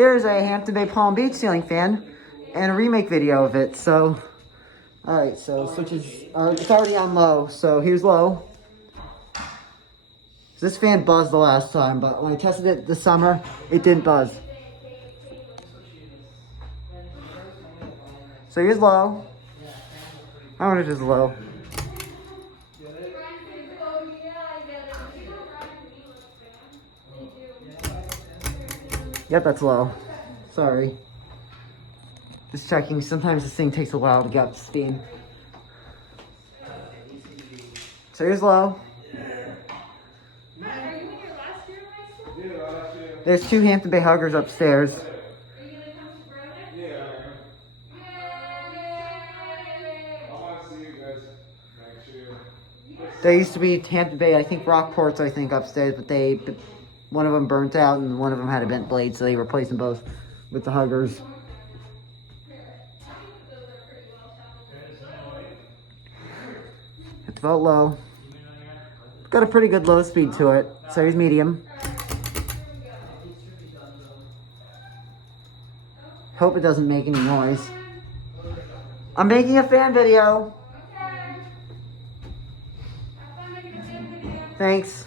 here's a Hampton Bay Palm Beach ceiling fan and a remake video of it. So, alright, so switches, it's already on low, so here's low. This fan buzzed the last time, but when I tested it this summer, it didn't buzz. So here's low. I want it as low. Yep, that's low. Sorry. Just checking. Sometimes this thing takes a while to get up to speed. So here's low. Matt, are you in your last year of high school? Yeah, last year. There's 2 Hampton Bay huggers upstairs. Are you going to come to Browning? Yeah. I want to see you guys next year. There used to be Hampton Bay, I think Rockports, I think, upstairs, but one of them burnt out and one of them had a bent blade, so they replaced them both with the huggers. It's about low. Got a pretty good low speed to it, so here's medium. Hope it doesn't make any noise. I'm making a fan video. Thanks.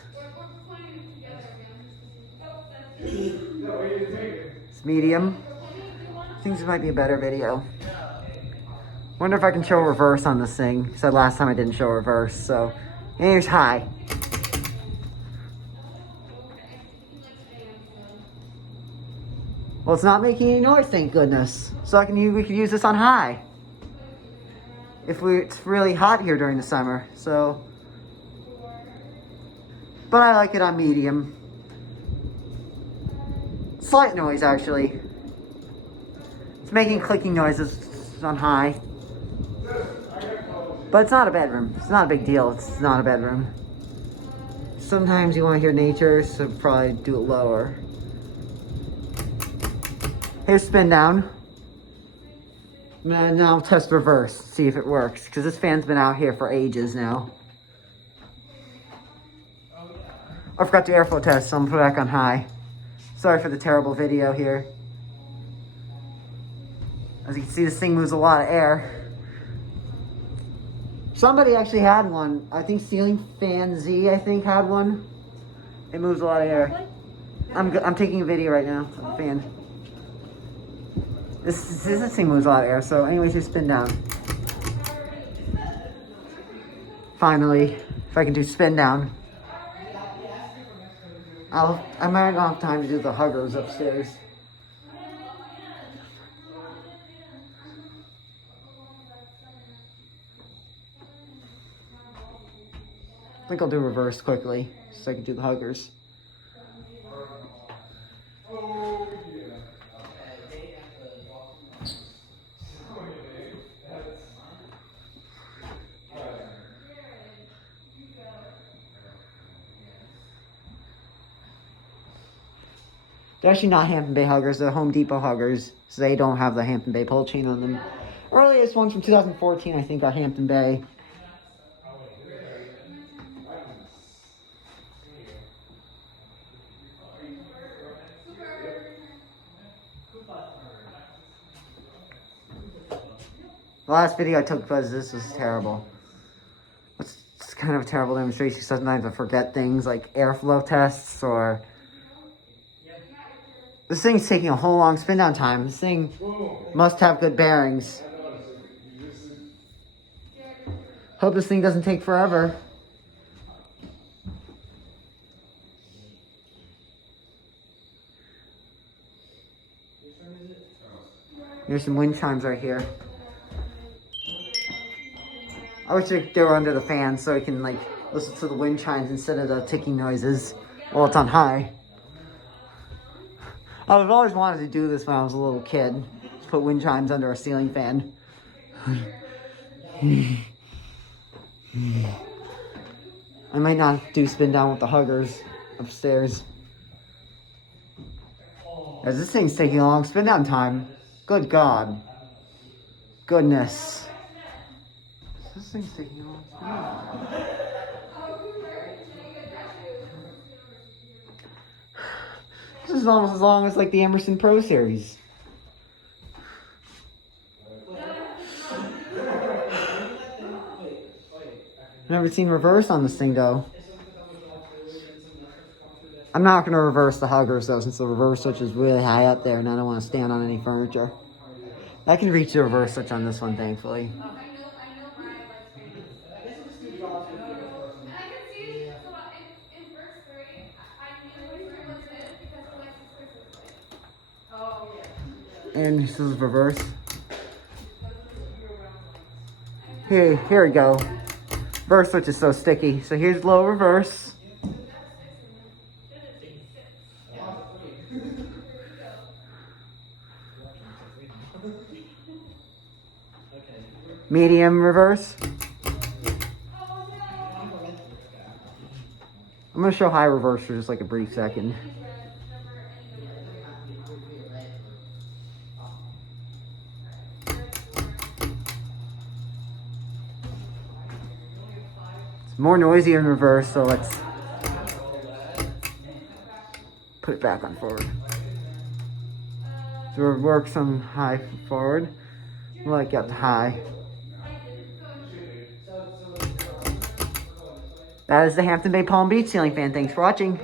It's medium. I think this might be a better video. Wonder if I can show reverse on this thing. Said last time I didn't show reverse, so. And here's high. Well, it's not making any noise, thank goodness. So we could use this on high. It's really hot here during the summer, so. But I like it on medium. Slight noise, actually. It's making clicking noises on high. But it's not a bedroom. It's not a big deal. It's not a bedroom. Sometimes you want to hear nature, so probably do it lower. Here's spin down. And now I'll test reverse, see if it works. Because this fan's been out here for ages now. I forgot the airflow test, so I'm going to put it back on high. Sorry for the terrible video here. As you can see, this thing moves a lot of air. Somebody actually had one. I think Ceiling Fan Z, I think, had one. It moves a lot of air. I'm taking a video right now of the fan. This thing moves a lot of air, so anyways, just spin down. Finally, if I can do spin down. I might not have time to do the huggers upstairs. I think I'll do reverse quickly, so I can do the huggers. They're actually not Hampton Bay huggers, they're Home Depot huggers, so they don't have the Hampton Bay pole chain on them. Earliest ones from 2014, I think, are Hampton Bay. The last video I took was this was terrible. It's kind of a terrible demonstration. Sometimes I forget things like airflow tests or... This thing's taking a whole long spin down time. This thing must have good bearings. Hope this thing doesn't take forever. There's some wind chimes right here. I wish they were under the fan so I can like listen to the wind chimes instead of the ticking noises while it's on high. I've always wanted to do this when I was a little kid. Just put wind chimes under a ceiling fan. I might not do spin down with the huggers upstairs. As this thing's taking a long spin down time. Good God. Goodness. This thing's taking a long spin down time. This is almost as long as like the Emerson Pro Series. Never seen reverse on this thing though. I'm not gonna reverse the huggers though, since the reverse switch is really high up there and I don't want to stand on any furniture. I can reach the reverse switch on this one, thankfully. I know my experience. And I can see, so in verse 3, I knew which room was in because Alexis Chris was like. Oh, yeah. And this is reverse. Here we go. Reverse switch is so sticky. So here's low reverse. Medium reverse. I'm going to show high reverse for just like a brief second. It's more noisy in reverse, so let's put it back on forward. So it works on high forward. Like up to high. That is the Hampton Bay Palm Beach ceiling fan. Thanks for watching.